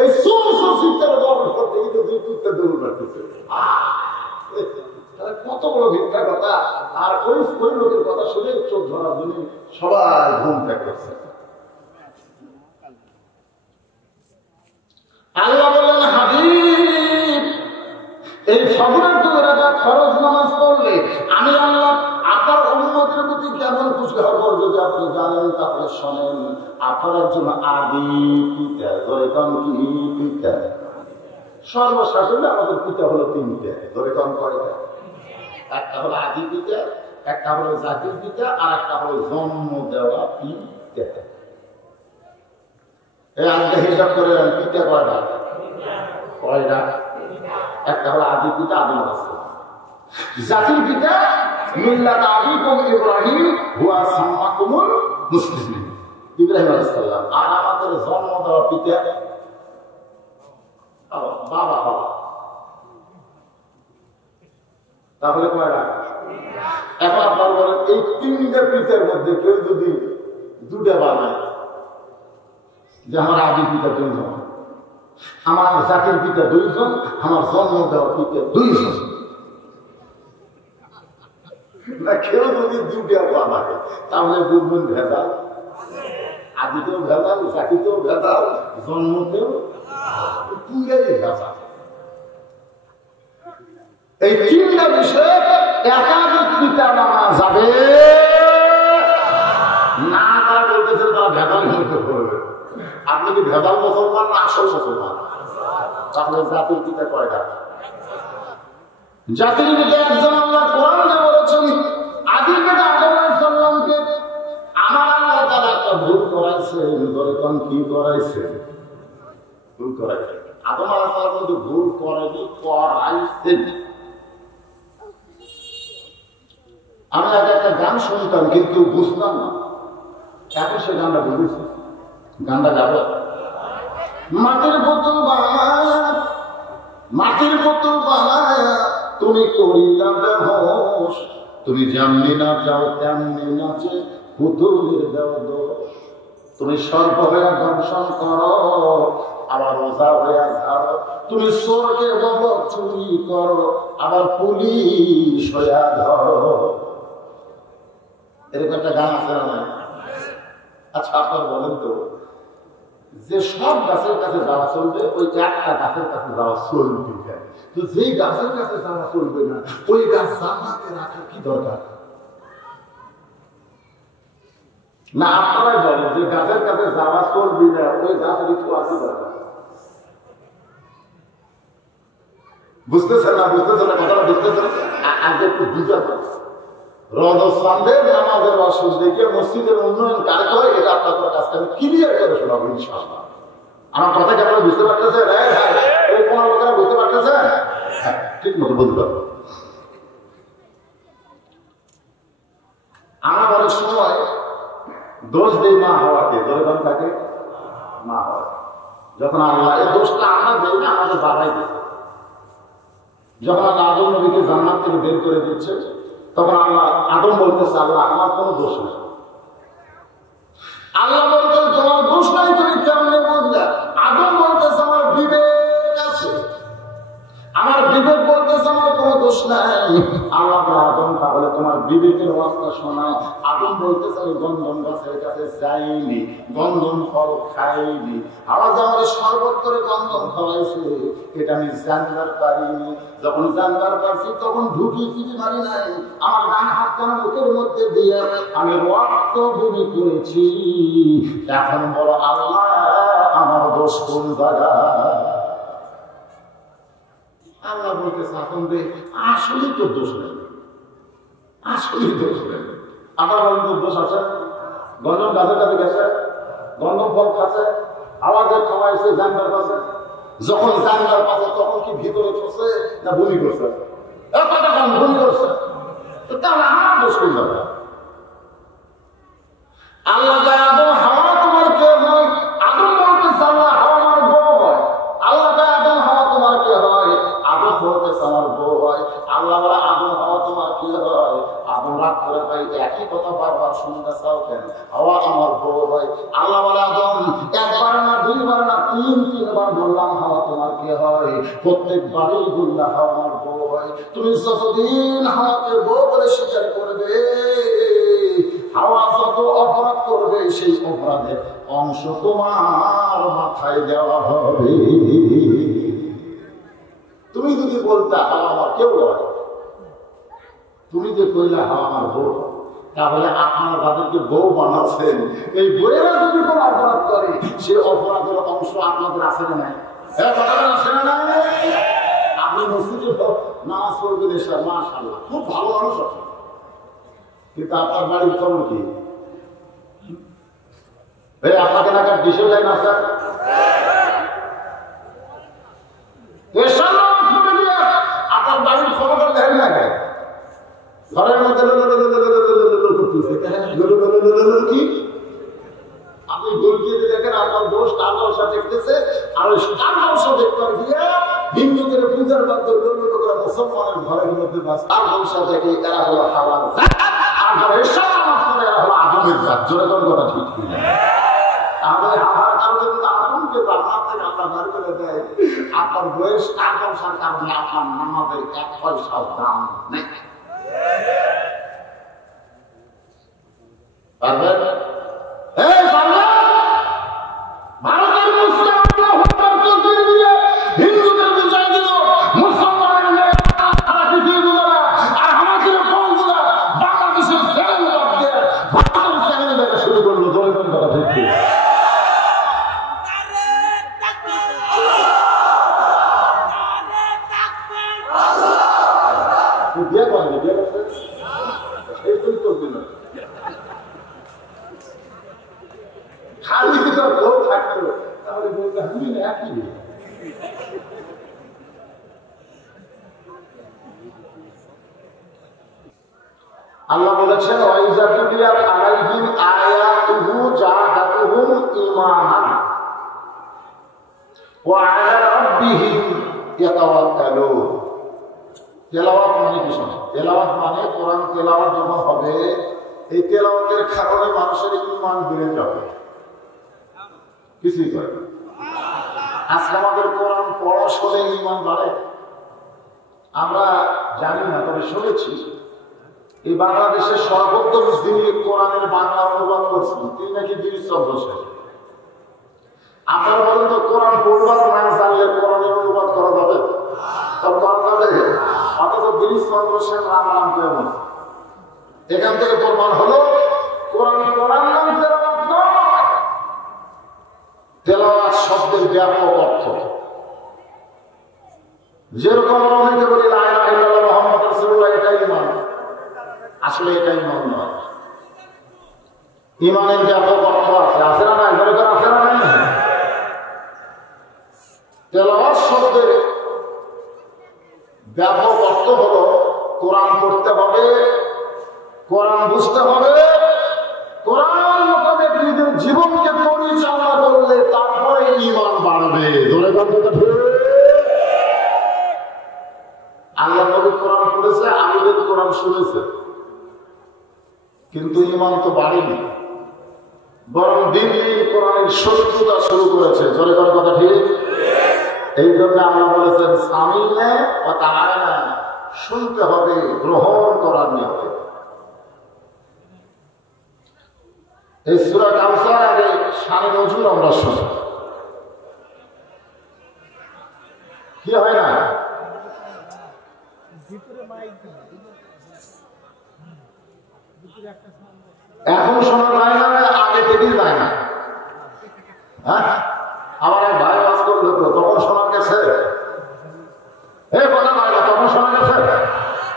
এই চোর চোর চিন্তার গল্প করতে কিন্তু 2 কুত্তা দৌড় মারতেছে। কত বড় মিথ্যা কথা! আর ওই লোকের কথা শুনে চোখ ধরার জন্য সবাই ঘুম ত্যাগ করছে। আল্লাহ বললেন, হাবিব, এই ফজরের 2 রাকাত ফরজ নামাজ পড়লে আমি আল্লাহ আপনার উম্মতের প্রতি কেমন খুশি হব যদি আপনি জানেন, তাহলে শোনেন। আপনার একজন আদি পিতা, ধরে কম কি পিতা? সর্বশাসনে আমাদের পিতা হলো 3টে, ধরে কম কয়টা? একটা হলো আদি পিতা, একটা হলো জাতির পিতা, আর একটা হলো জন্ম দেওয়া পিতা। এই আজকে হিসাব করে পিতা কয়টা? কয়টা? একটা হলো আদি পিতা আদম আলাইহিস সালাম, জাতির পিতা মিল্লাত আবিকুম ইব্রাহিম হুয়া সাম্মাকুমুল মুসলিমিন, ইব্রাহিম আলাইহিস সালাম। আর আমাদের জন্ম দেওয়া পিতা বাবা। তাহলে কয়টা? এখন আপনার বলেন, এই 3টে পিতার মধ্যে কেউ যদি 2টা বানায়, যে আমার আদি পিতার জন্য, আমার জাতির পিতা 2 জন, আমার জন্ম দেওয়া পিতা 2 জন, না কেউ যদি 2টা বানায়, তাহলে বুঝবেন ভেদাল। আদিতেও ভেদাল, জাতিতেও ভেদাল, জন্মতেও পুরাই ভেদাল। এই 3টা বিষয়ে একাধিক পিতা মানা যাবে না। তারা বলতেছে তারা ভেদাল হইতে করবে। আপনি কি ভেদাল মুসলমান না আসল মুসলমান? তাহলে জাতির পিতা কয়টা? জাতির পিতা একজন। আল্লাহ কোরআনে বলেছেন, আদি পিতা আদম আলাইহিস সালামকে আমার আল্লাহ তাআলা একটা ভুল করাইছেন। ধরে কোন কি করাইছে? ভুল করাইছে। আদম আলাইহিস সালাম কিন্তু ভুল করেনি, করাইছেন। আমি আগে একটা গান শুনতাম কিন্তু বুঝতাম না, এখন সে গানটা বুঝেছি। গানটা গাবো। মাটির বোতল বানায়া, মাটির বোতল বানায়া তুমি করিলা বেহোশ, তুমি যেমনি না যাও তেমনি নাচে পুতুলের দেও দোষ। তুমি সর্প হইয়া দংশন করো, আবার ওঝা হইয়া ঝাড়ো। তুমি চোরকে বলো চুরি করো, আবার পুলিশ হইয়া ধরো। এরকম একটা গান আছে না? আচ্ছা আপনার বলেন তো, যে সব গাছের কাছে যাওয়া চলবে, ওই একটা গাছের কাছে যাওয়া চলবে, তো যেই গাছের কাছে যাওয়া চলবে না, ওই গাছ জান্নাতে রাখার কি দরকার? না আপনারাই বলেন, যে গাছের কাছে যাওয়া চলবে না, ওই গাছের একটু আছে দরকার। বুঝতেছেন না? বুঝতেছেন না? কথাটা বুঝতেছেন? আগে একটু বুঝা রমজানের নামাজের অসুখ দেখিয়ে মসজিদের উন্নয়ন কার করে, এটা আপনাদের কাছে আমি ক্লিয়ার করে শোনাবো ইনশাআল্লাহ। আমার কথা কি আপনারা বুঝতে পারতেছেন? এই কোন লোকেরা বুঝতে পারতেছেন? ঠিক মতো বলতে পারবো। আমরা অনেক সময় দোষ দিই মা হওয়াকে, দরকার থাকে মা হওয়া। যখন আল্লাহ এই দোষটা আমরা দেই না, আমাদের বাবাই দিচ্ছে। যখন আল্লাহ আদম নবীকে জান্নাত থেকে বের করে দিচ্ছে, তখন আল্লাহ আদম বলতেছে, আল্লাহ আমার কোনো দোষ নেই। আল্লাহ বলতে তোমার দোষ নাই, তুমি কেমনে বুঝলে? আদম বলতেছে আমার বিবেক আছে, আমার বিবেক বলতেছে আমার কোনো দোষ নাই। আল্লাহ আদম তাহলে তোমার বিবেকের ওয়াজটা শোনাও। আদম বলতেছে আমি গন্ধম গাছের কাছে যাইনি, গন্ধম ফল খাইনি, আওয়াজ আমার শরবত করে গন্ধম খাওয়াইছে, এটা আমি জানবার পারিনি। যখন জানবার পারছি তখন ঢুকি ফিরি মারি নাই, আমার ডান হাত কেন মুখের মধ্যে দিয়ে আমি রক্ত বমি করেছি। এখন বলো আল্লাহ আমার দোষ কোন জায়গা? আল্লাহ বলতেছে এখন আসলেই তো দোষ নেই, আসলেই দোষ নেই। আমার বন্ধুর দোষ আছে? গন্ধম গাছের কাছে গেছে, গন্ধম ফল খাচ্ছে, আওয়াজে খাওয়াইছে, জানবার পাশে। যখন জানবার পাশে তখন কি ভিতরে ঠোসে না বমি করছে? বমি করছে, তাহলে আমার দোষ কই যাবে? আল্লাহ আদম হাওয়া তোমার কে হয়? আদম বলতেছে আল্লাহ হাওয়া আমার বউ হয়। আল্লাহ আদম হাওয়া তোমার কে হয়? আদম বলতেছে আমার বউ হয়। আল্লাহ বলে আদম হাওয়া তোমার কে হয়? আদম রাগ করে ভাই একই কথা বারবার শুনতে চাও কেন? হাওয়া আমার বউ হয়। আল্লাহ বলে আদম একবার না দুইবার না তিনবার বললাম হাওয়া তোমার কে হয়, প্রত্যেকবারই বললাম হাওয়া আমার বউ হয়। তুমি যতদিন হাওয়াকে বউ বলে স্বীকার করবে, হাওয়া যত অপরাধ করবে সেই অপরাধের অংশ তোমার মাথায় দেওয়া হবে। তুমি যদি বলতে হাওয়া আমার কেউ হয়, তুমি যে কইলে হাওয়া আমার বউ, তাহলে আপনারা তাদেরকে বউ বানাচ্ছেন, এই বইয়েরা যদি কোনো অপরাধ করে সে অপরাধের অংশ আপনাদের আছে না নাই? আপনি মসজিদে নামাজ পড়বেন এসে মাশাআল্লাহ খুব ভালো মানুষ আছে, কিন্তু আপনার বাড়ির খবর কি? আপনাকে না বিশেষ লাইন আছে, আপনার বাড়ির খবরটা লেন না, ঘরের মধ্যে কি আপনি গল্পিয়ে দেখেন আপনার দোষ তার দোষা দেখতেছে, আর ওই তার দোষা দেখতে গিয়ে হিন্দুদের পূজার মাধ্যমে মুসলমানের ঘরের মধ্যে তার দোষা দেখে এরা হলো হাওয়ার আগুনের জাত। জোরে কোন কথা ঠিক কিনা? আমাদের হাওয়ার কারণে কিন্তু আগুনকে জান্নাত থেকে আল্লাহ বের করে দেয়। আপনার বয়স তার দোষার কারণে আপনার নামাজের এক পয়সাও দাম নেই। পারবেন? ভারতের মুসলিম হিন্দুদের বুঝাই দিল, মুসলমানের আর আমাদের বউগুলা বাংলাদেশের চ্যানেল দিয়ে ভারতের চ্যানেল দেখা শুরু করলো। দলের কথা ঠিক বিয়ে করেনি, বিয়ে করছে এই তুই করবি না, খালি বউ থাকতো তাহলে বলতে আমি না একই। আল্লাহ বলেছেন ওয়াইজাতুলিয়াত আলাইহিম আয়াতুহু জাদাতুহুম ঈমানান ওয়া আলা রাব্বিহিম ইয়াতাওয়াক্কালুন। তেলাওয়াত মানে কি? শোনো, তেলাওয়াত মানে কোরআন তেলাওয়াত যখন হবে এই তেলাওয়াতের কারণে মানুষের ঈমান বেড়ে যাবে, কিছুই করে। আজকে আমাদের কোরআন পড়া শুনে ঈমান বাড়ে আমরা জানি না, তবে শুনেছি এই বাংলাদেশের সর্বোত্তম যিনি কোরআনের বাংলা অনুবাদ করছেন তিনি নাকি গিরিশচন্দ্র সেন। আপনারা বলেন তো কোরআন পড়বার না জানলে কোরআনের অনুবাদ করা যাবে? অথচ গিরিশচন্দ্র সেন রাম রাম করে বলছে। এখান থেকে প্রমাণ হলো কোরআন কোরআন নাম তেলাওয়াত নয়, তেলাওয়াত শব্দের ব্যাপক অর্থ। যেরকম অনেকে বলি লা ইলাহা ইল্লাল্লাহ মুহাম্মাদুর রাসূলুল্লাহ, এটাই ঈমান, আসলে এটাই ঈমান নয়। ঈমানের ব্যাপক অর্থ আছে, আছে না নাই? দরকার আছে না নাই? তেলাওয়াত শব্দের ব্যাপক অর্থ হলো কোরআন পড়তে হবে, কোরআন বুঝতে হবে, কোরআন মোতাবেক নিজের জীবনকে পরিচালনা করলে তারপরে ঈমান বাড়বে। ধরে আল্লাহ নবী কোরআন পড়েছে, আমিদের কোরআন শুনেছে, কিন্তু ইমান তো বাড়েনি, বরং দিন দিন কোরআনের শত্রুতা শুরু করেছে। জোরে করে কথা ঠিক। এই জন্য আল্লাহ বলেছেন সামিনা ও তাআনা, শুনতে হবে, গ্রহণ করার নিয়তে। এই সূরা কাউসার আগে শানে নজুল আমরা শুনি, কি হয় না? এখন শোনা যায় না, আগে থেকেই যায় না। হ্যাঁ, আমার এক ভাই বাস করলো তো, তখন শোনা গেছে এই কথা নয় না, তখন শোনা গেছে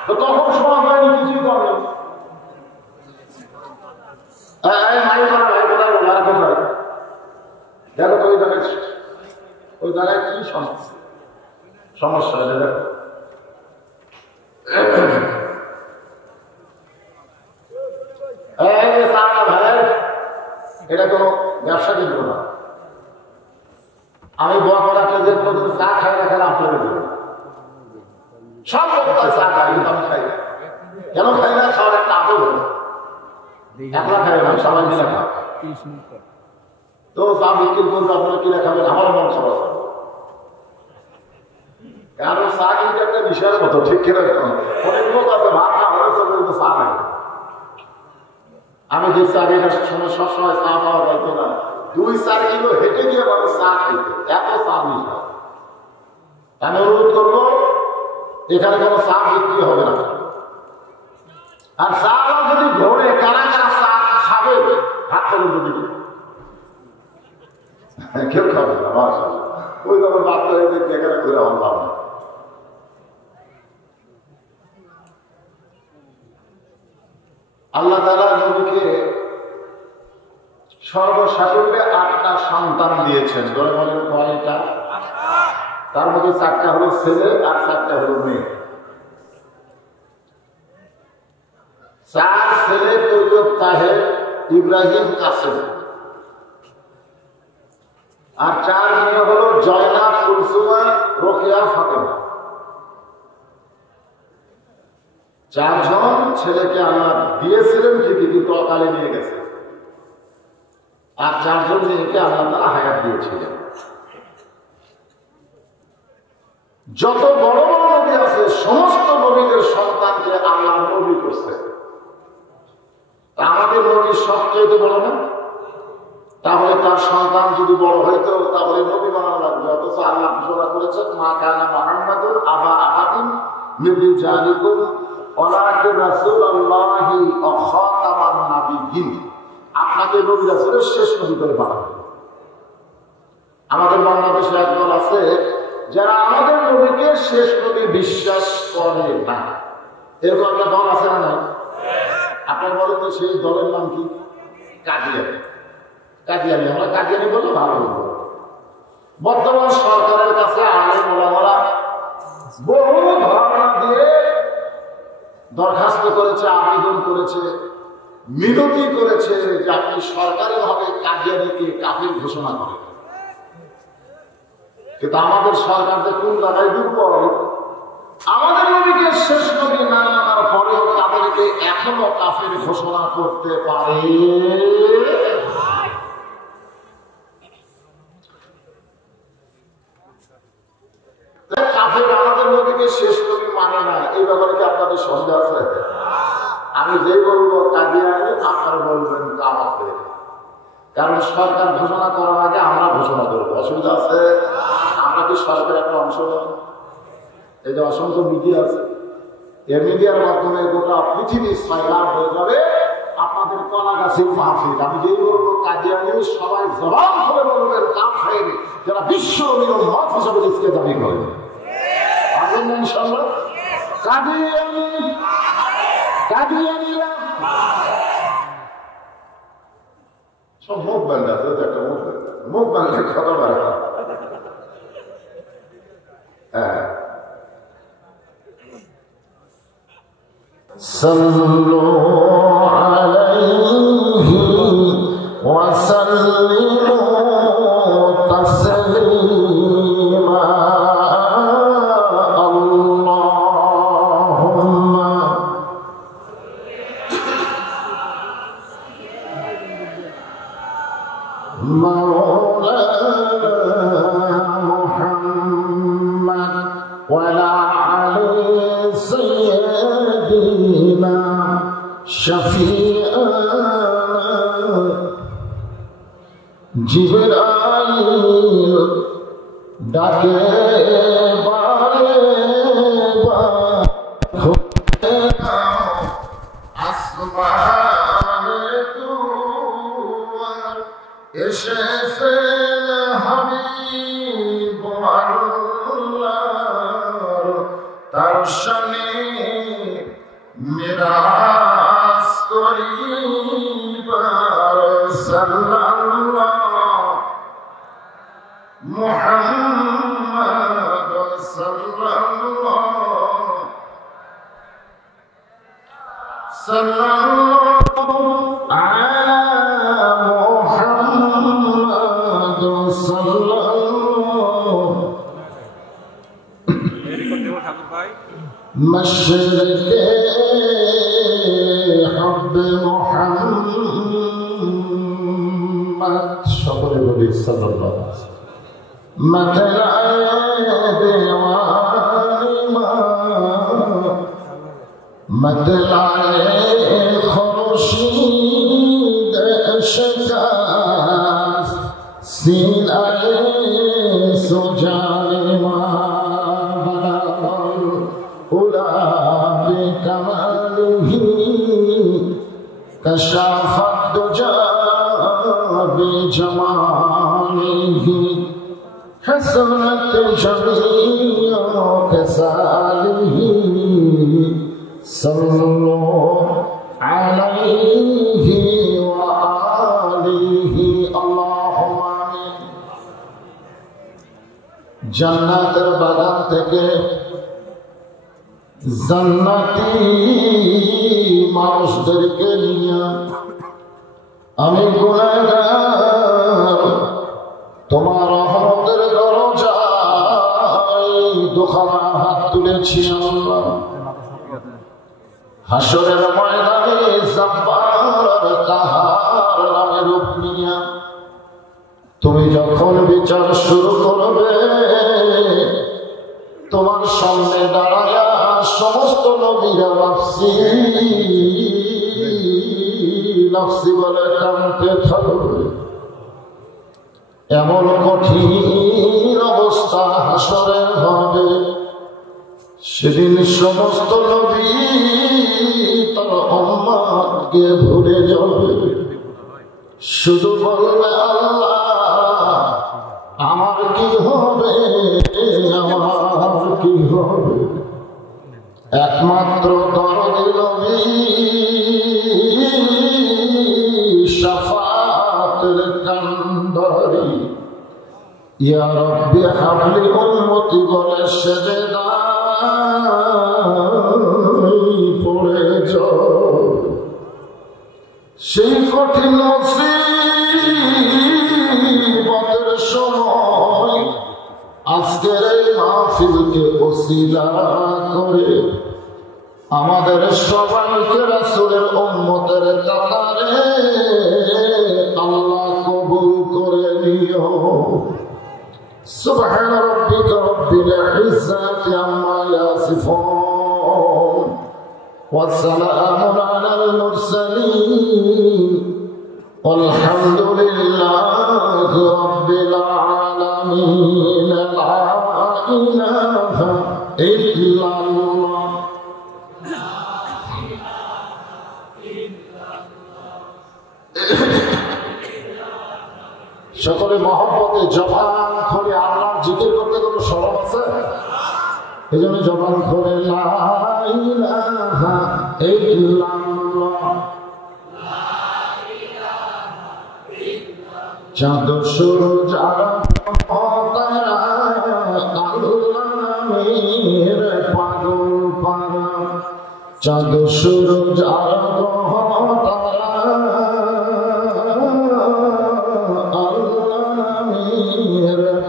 তো, তখন শোনা হয়নি, কিছুই করেনি। মাই করা ভাই কোথায় বলে এখন ভাই দেখো তো, ওই জায়গায় কি সমস্যা এটা দেখো। এটা কোনো ব্যবসা কিন্তু না। আমি বকরাকে যে প্রতিদিন চা খাই না, কেন আপনাকে দেব? সব বক্তায় চা খাই, কিন্তু আমি খাই না। কেন খাই না? সবার একটা আপল হলো, একলা খাই না, সবাই মিলে খাই। তো চা বিক্রি করবো, আপনারা কিনে খাবেন, আমার মন সবাই। কারণ চা কিন্তু একটা বিষয়ের মতো, ঠিক কিনা? অনেক লোক আছে ভাত না হলে চলবে, কিন্তু চা খাই। আমি দেখছি আগেকার সময় সবসময় চা পাওয়া যেত না, 2-4 কিলো হেঁটে গিয়ে মানুষ চা খাইতে, এত চা মিশা। আমি অনুরোধ করবো, এখানে কোনো চা বিক্রি হবে না। আর চা যদি ঘরে কারা কারা চা খাবে, হাত করে দিবে, কেউ খাবে না। ওই তখন বাচ্চা হয়ে দেখতে এখানে ঘুরে আনলাম না। আল্লাহ তাআলা নবীকে সর্বসাকুল্যে 8টা সন্তান দিয়েছেন। ধরে বলেন কয়টা? তার মধ্যে 4টা হলো ছেলে আর 4টা হলো মেয়ে। 4 ছেলে তৈয়ব, তাহের, ইব্রাহিম, কাসেম, আর 4 মেয়ে হলো জয়নাব, কুলসুমা, রোকেয়া, ফাতেমা। 4 জন ছেলেকে আল্লাহ দিয়েছিলেন ঠিকই, কিন্তু অকালে নিয়ে গেছে। আর 4 জন মেয়েকে আল্লাহ তাআলা হায়াত দিয়েছিলেন। যত বড় বড় নবী আছে, সমস্ত নবীদের সন্তানকে আল্লাহ নবী করছে। আমাদের নবী সবচেয়ে বড় না? তাহলে তার সন্তান যদি বড় হইতো, তাহলে নবী বানানো লাগবে। অথচ আল্লাহ ঘোষণা করেছেন, মা কানা মুহাম্মাদুন আবা আহাদিন মিন রিজালিকুম ওয়ালাকিন রাসূলুল্লাহি ওয়া খাতামান নাবিয়্যিন। আপনাকে নবী রাসূলের শেষ নবী করে বানানো। আমাদের বাংলাদেশে একদল আছে যারা আমাদের নবীকে শেষ নবী বিশ্বাস করে না। এরকম একটা দল আছে না? নাই? আপনার বলেন তো, সেই দলের নাম কি? কাদিয়ানী। কাদিয়ানী, আমরা কাদিয়ানী বললে ভালো বলবো। বর্তমান সরকারের কাছে আলেম ওলামারা বহু ধারণা দিয়ে দরখাস্ত করেছে, আবেদন করেছে, মিনতি করেছে যে আপনি সরকারি ভাবে কাদিয়ানীকে কাফির ঘোষণা করেন। কিন্তু আমাদের সরকার যে কোন জায়গায় দুর্বল, আমাদের নবীকে শেষ নবী না মানার পরেও তাদেরকে এখনো কাফির ঘোষণা করতে পারে। কাফির আমাদের নবীকে শেষ নবী মানে না, এই ব্যাপারে কি আপনাদের সন্দেহ আছে? আমি যে বলবো কাদিয়ানী, আপনারা বলবেন কাফির। কারণ সরকার ঘোষণা করার আগে আমরা ঘোষণা করবো, অসুবিধা আছে? আমরা কি সরকারের একটা অংশ? এই যে অসংখ্য মিডিয়া আছে, এই মিডিয়ার মাধ্যমে গোটা পৃথিবী সয়লাভ হয়ে যাবে আপনাদের কলাগাছি মাহফিল। আমি যেই বলবো কাদিয়ানী, সবাই জবান করে বলবেন কাফের, যারা বিশ্ব নবীর উম্মত হিসেবে নিজেকে দাবি করেন। পারবেন না ইনশাআল্লাহ? কাদিয়ানী, কাদিয়ানীরা সব মুখ বন্ধ আছে, একটা মুখ বন্ধ কথা বলে। হ্যাঁ, সাল্লু আলাইহি ওয়া সাল্লিমু তাসলিমা। আল্লাহুম্মা शफीआना जिब्राइल डाके बारे बार खुले आसमाने दुआर एशेसे हबीब अल्लाह तरशने मिरास करीबार सल्लल्लाहु मुहम्मद सल्लल्लाहु अला मुहम्मद सल्लल्लाहु मशरिक़े हब्ब मुहम्मद সকলে বলি সাল্লাল্লাহু আলাইহি ওয়াসাল্লাম मतलाए दीवानी मतलाए खुर्शीद शिकास सीनाए सुजाने बदल उला बिकमालिही कशाफत दुजा बिजमालिही हसनत जमीओ कसालिही सल्लल्लाहु अलैहि व आलिहि अल्लाहुम्मा आमीन। জান্নাতের বাগান থেকে জান্নাতি মানুষদেরকে নিয়ে আমি গুনাহগার তোমার রহমতের দরজায় দুখানা হাত তুলেছি আল্লাহ। হাসরের ময়দানে জাব্বার কাহার নামে রূপ নিয়া তুমি যখন বিচার শুরু করবে তোমার সামনে দাঁড়ায়া সমস্ত নবীরা নাফসি নাফসি বলে কাঁদতে থাকবে। এমন কঠিন অবস্থা হাসরে হবে সেদিন সমস্ত নবী তার উম্মতকে ভুলে যাবে, শুধু বলবে আল্লাহ আমার কি হবে, আমার কি হবে। একমাত্র দরদি নবী শাফাতের কান্ডারি ইয়া রব্বি হাবলি উম্মতি বলে সেজদায় পড়ে যাও। সেই কঠিন মুসিবতের সময় আজকের এই মাহফিলকে ওসিলা করে আমাদের সবাইকে রাসূলের উম্মতের কাতারে আল্লাহ কবুল করে নিও। সুবহান রাব্বিকা রাব্বিল ইজ্জাতি আম্মা ইয়াসিফুন ওয়া সালামুন আলাল মুরসালিন ওয়ালহামদুলিল্লাহি রাব্বিল আলামিন। লা ইলাহা ইল্লাল্লাহ। সকলে মহব্বতে জবান খুলে আল্লাহর জিকির করতে কোনো শরম আছে? এই জন্য জবান খুলে লা ইলাহা ইল্লাল্লাহ। চাঁদ সূরজ আর তারা আল্লাহ নামের পাগল পারা। চাঁদ সূরজ আর তারা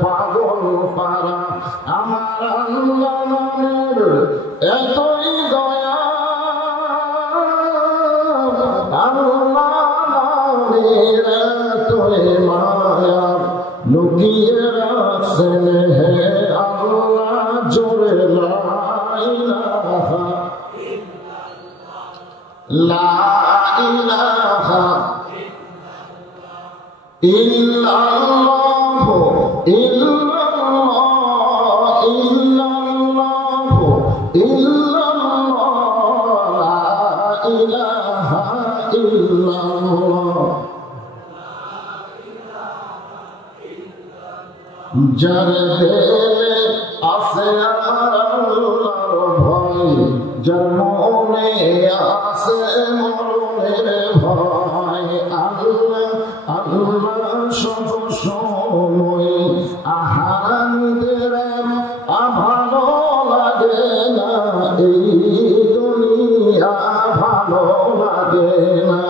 পাগল পারা। আমার আল্লাহ নামের এতই দয়া, আল্লাহ নামের এতই মায়া লুকিয়ে রাখছেন হে আল্লাহ জোরে লা ইলাহা ইল্লাল্লাহ। ইল্লাল্লাহু ইল্লাল্লাহ লা ইলাহা ইল্লাল্লাহ যার দিলে আছে আমার আল্লাহর ভয় যার মনে আছে মরণের ভয় আল্লাহ আল্লাহ সব সময় আহারামীদের ভালো লাগে না এই দুনিয়া ভালো লাগে না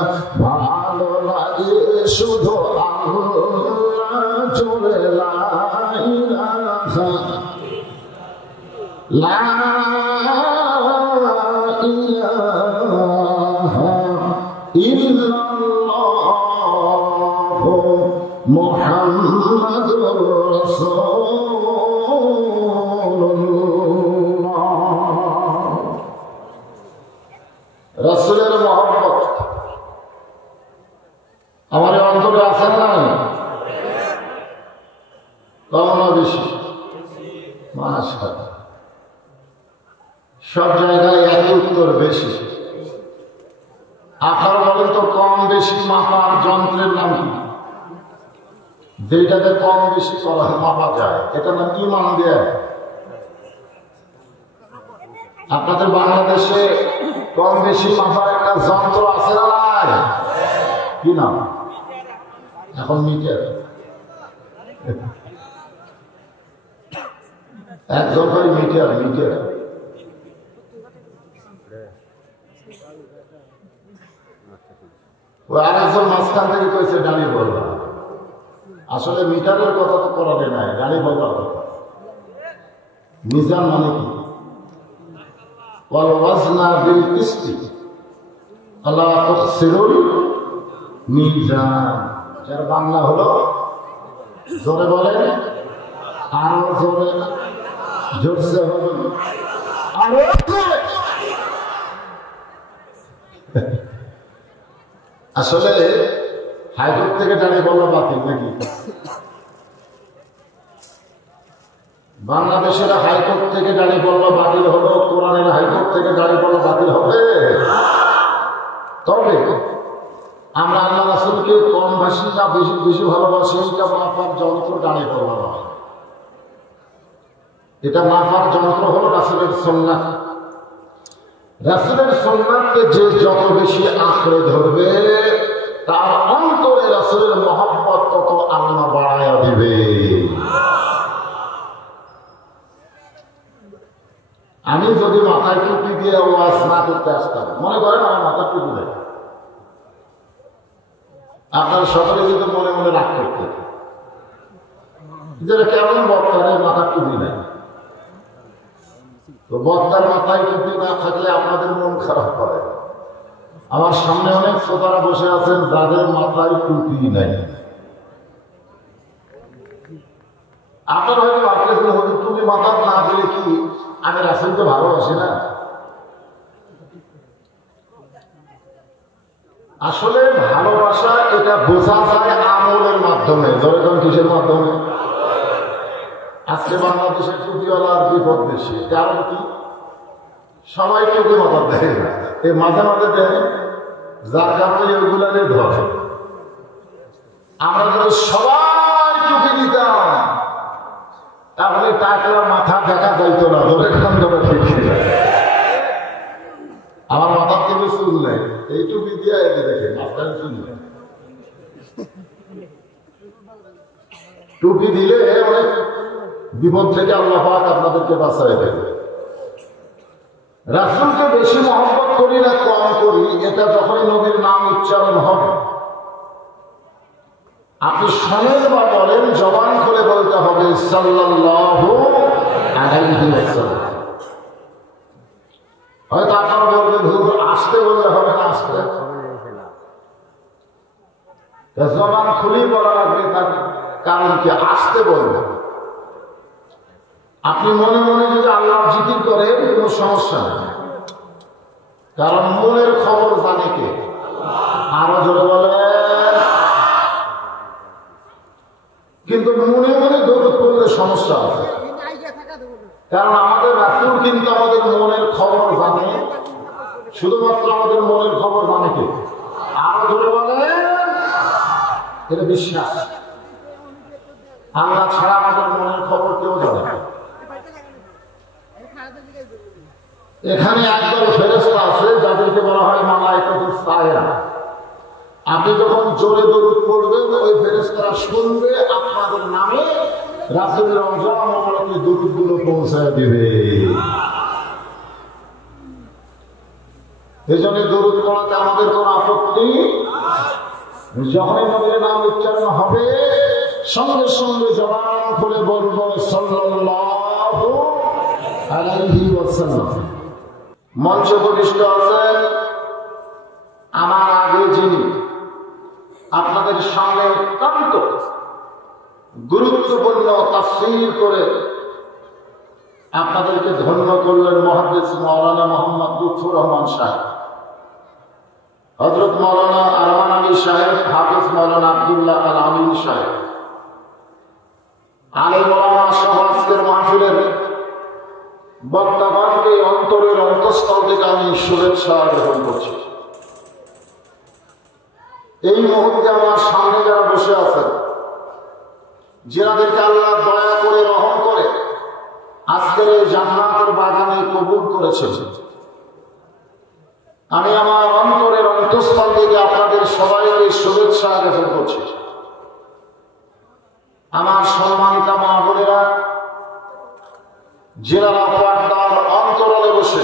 ভালো লাগে শুধু আল্লাহ চলে লা ইলাহা ইল্লাল্লাহ মুহাম্মাদুর রাসূলুল্লাহ। রাসূলের মহব্বত আমার অন্তরে আছে না? কম না বেশি? মাশাআল্লাহ, সব জায়গায় একই উত্তর, বেশি। আপনারা বলেন তো কম বেশি মাপার যন্ত্রের নাম কি? যেটাতে কম বেশি করা মাপা যায়, এটা নাম ইমান দেয়। আপনাদের বাংলাদেশে কম বেশি মাপার একটা যন্ত্র আছে না নাই? কি নাম? এখন মিটার। একজন ভাই মিটার মিটার আরেকজন মাঝখান থেকে কইছে গাড়ি বলবা। আসলে মিটারের কথা তো করালে নাই, গাড়ি বলবার কথা। মিজান মানে কি? ওয়াল ওয়াজনা বিল কিসতি আলা তুখসিরুল মিজান। যার বাংলা হলো, জোরে বলেন, আরো জোরে, জোরসে হবে, আরো আসলে হাইকোর্ট থেকে দাঁড়িয়ে বললো বাতিল নাকি? বাংলাদেশের হাইকোর্ট থেকে দাঁড়িয়ে বললো বাতিল হলো, কোরআনের হাইকোর্ট থেকে দাঁড়িয়ে বললো বাতিল হবে। তবে আমরা আল্লাহ রাসূলকে কম ভাষী না বেশি বেশি ভালোবাসি, এটা মাপার যন্ত্র দাঁড়িয়ে বলবো না। এটা মাপার যন্ত্র হলো রাসূলের সুন্নাত। রাসূলের সুন্নাতকে যে যত বেশি আঁকড়ে ধরবে, তার অন্তরে রাসূলের মহব্বত তত আল্লাহ বাড়ায়া দিবে। আমি যদি মাথায় টুপি দিয়ে ওয়াজ না করতে আসতাম, মনে করেন আমার মাথার টুপি নেই, আপনার সকলে কিন্তু মনে মনে রাগ করতে, যেটা কেমন বক্তারের মাথার টুপি নেই। তো বক্তার মাথায় টুপি না থাকলে আপনাদের মন খারাপ করে। আমার সামনে অনেক শ্রোতারা বসে আছেন যাদের মাথায় টুপি নাই। আপনারা হয়তো ভাবতেছেন হয়তো টুপি মাথার না দিলে কি আমি রাসূলকে ভালোবাসি না? আসলে ভালোবাসা এটা বোঝা যায় আমলের মাধ্যমে। যখন কিসের মাধ্যমে? আজকে বাংলাদেশের টুপিওয়ালার বিপদ বেশি, কারণ কি? সবাই টুপি মাথা দেয় না, এই মাঝে মাঝে দেয়, যার কারণে ওইগুলারে ধরে। আমরা যদি সবাই টুপি দিতাম তাহলে টাকলা মাথা দেখা যাইতো না। আমার মাথার থেকে চুল নেই, এই টুপি দিয়ে একে দেখে মাথায় চুল নেই। টুপি দিলে অনেক বিপদ থেকে আল্লাহ পাক আপনাদেরকে বাঁচায় দেবে। রাসূলকে বেশি মহব্বত করি না কম করি, এটা যখনই নবীর নাম উচ্চারণ হবে, আপনি শোনেন বা বলেন, জবান খুলে বলতে হবে সাল্লাল্লাহু আলাইহি ওয়াসাল্লাম। হয়তো আপনারা বলবেন হুজুর আসতে বললে হবে না, আসতে জবান খুলেই বলা লাগবে। তার কারণ কি? আসতে বলবেন। আপনি মনে মনে যদি আল্লাহর জিকির করেন কোনো সমস্যা নেই, কারণ মনের খবর জানে কে? আরো জোরে বলেন। কিন্তু মনে মনে দৌড় করলে সমস্যা আছে। কারণ আমাদের রাসূল কিন্তু আমাদের মনের খবর জানে, শুধুমাত্র আমাদের মনের খবর জানে কে? আরো ধরে বলে, এটা বিশ্বাস। আল্লাহ ছাড়া আমাদের মনের খবর কেউ জানে না। এখানে একদল ফেরেশতা আছে যাদেরকে বলা হয় মালায়েকাতুস সায়রা। আপনি যখন জোরে দরুদ পড়বেন, ওই ফেরেশতারা শুনবে আপনাদের নামে রাসূলের রওজা মোবারকে দরুদগুলো পৌঁছায় দেবে। এজন্য দরুদ পড়াতে আমাদের কোনো আপত্তি। যখনই নবীর নাম উচ্চারণ হবে, সঙ্গে সঙ্গে জবান খুলে বলবো সাল্লাল্লাহু আলাইহি ওয়াসাল্লাম। মঞ্চে উপবিষ্ট আছেন আমার আগে যিনি আপনাদের সামনে অত্যন্ত গুরুত্বপূর্ণ তাফসীর করে আপনাদেরকে ধন্য করলেন মুহাদ্দিস মাওলানা মোহাম্মদ লুৎফুর রহমান সাহেব, হযরত মাওলানা আরমান আলী সাহেব, হাফেজ মাওলানা আব্দুল্লাহ আল আমিন সাহেব, আলেম ওলামা সহ আজকের মাহফিলের বক্তাগণকে অন্তরের অন্তঃস্থল থেকে আমি শুভেচ্ছা গ্রহণ করছি। এই মুহূর্তে আমার সামনে যারা বসে আছেন, যাদেরকে আল্লাহ দয়া করে রহম করে আজকের এই জান্নাতের বাগানে কবুল করেছেন, আমি আমার অন্তরের অন্তঃস্থল থেকে আপনাদের সবাইকে শুভেচ্ছা জ্ঞাপন করছি। আমার সম্মানিত মা বোনেরা, যারা পর্দার অন্তরালে বসে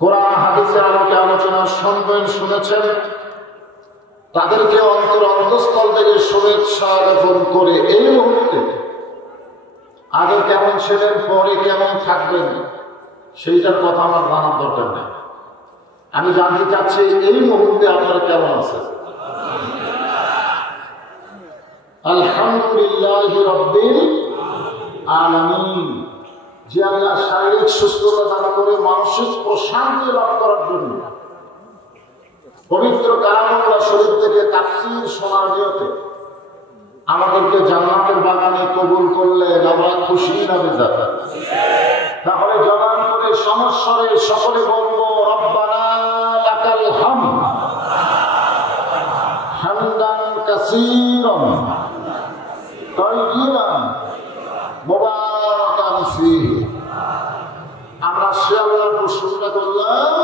কোরআন হাদিসের আলোকে আলোচনা শুনবেন, শুনেছেন, তাদেরকে অন্তঃস্থল থেকে শুভেচ্ছা জ্ঞাপন করে এই মুহূর্তে আগে কেমন ছিলেন, পরে কেমন থাকবেন, সেইটার কথা আমার জানার দরকার নেই। আমি জানতে চাচ্ছি এই মুহূর্তে আপনারা কেমন আছেন? আলহামদুলিল্লাহি রাব্বিল আলামিন। যে আল্লাহ শারীরিক সুস্থতা দান করে মানসিক প্রশান্তি লাভ করার জন্য পবিত্র কালামুল্লাহ শরীফ থেকে তাফসীর শোনার নিয়তে আমাদেরকে জান্নাতের বাগানে কবুল করলেন, আমরা খুশি না বেজার? তাহলে জবান করে সমস্বরে সকলে বলবো রব্বানা লাকাল হামদ হামদান কাসীরান তাইয়িবান মুবারাকান ফীহি। আমরা সে আল্লাহর প্রশংসা করলাম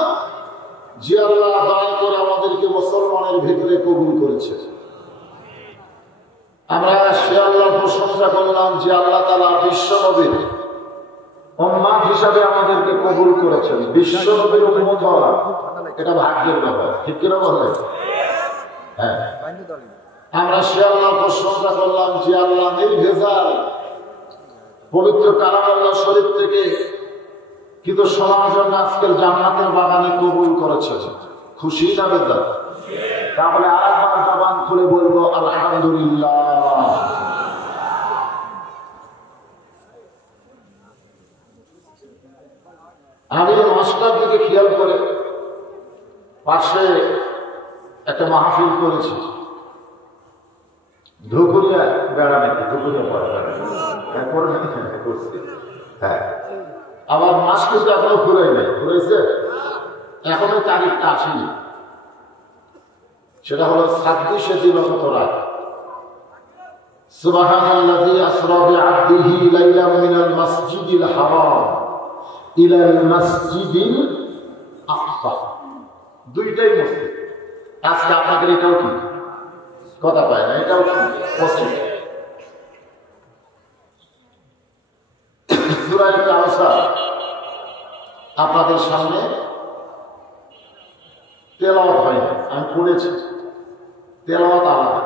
যে আল্লাহ দয়া করে আমাদেরকে মুসলমানের ভিতরে কবুল করেছে। আমরা সে আল্লাহর প্রশংসা করলাম যে আল্লাহ তাআলা বিশ্ব নবীর উম্মত হিসাবে আমাদেরকে কবুল করেছেন। বিশ্ব নবীর উম্মত হওয়া এটা ভাগ্যের ব্যাপার, ঠিক কিনা বলে? হ্যাঁ, আমরা সে আল্লাহর প্রশংসা করলাম যে আল্লাহ নির্ভেজাল পবিত্র কালামুল্লাহ শরীফ থেকে কিন্তু শোনার জন্য আজকের জান্নাতের বাগানে কবুল করেছে। খুশি না বেজার? তাহলে আরেকবার জবান খুলে বলবো আলহামদুলিল্লাহ। আমি মাস্টার দিকে খেয়াল করে পাশে একটা মাহফিল করেছি, ধুকুরিয়া বেড়া নাকি, ধুকুরিয়া করছি। হ্যাঁ, আবার মাস কিন্তু এখনো ঘুরাই নাই, ঘুরেছে এখনো তারিখটা আসেনি। সেটা হলো 26শে দিবাগত রাত। সুবহানাল্লাযী আসরা বিআবদিহি লাইলাম মিনাল মাসজিদিল হারাম ইলাল মাসজিদিল আকসা। দুইটাই মসজিদ। আজকে আপনাদের এটাও কি কথা পায় না, এটাও কি মসজিদ। সূরা কাউসার আপনাদের সামনে তেলাওয়াত হয় না, আমি পড়েছি, তেলাওয়াত আলাদা।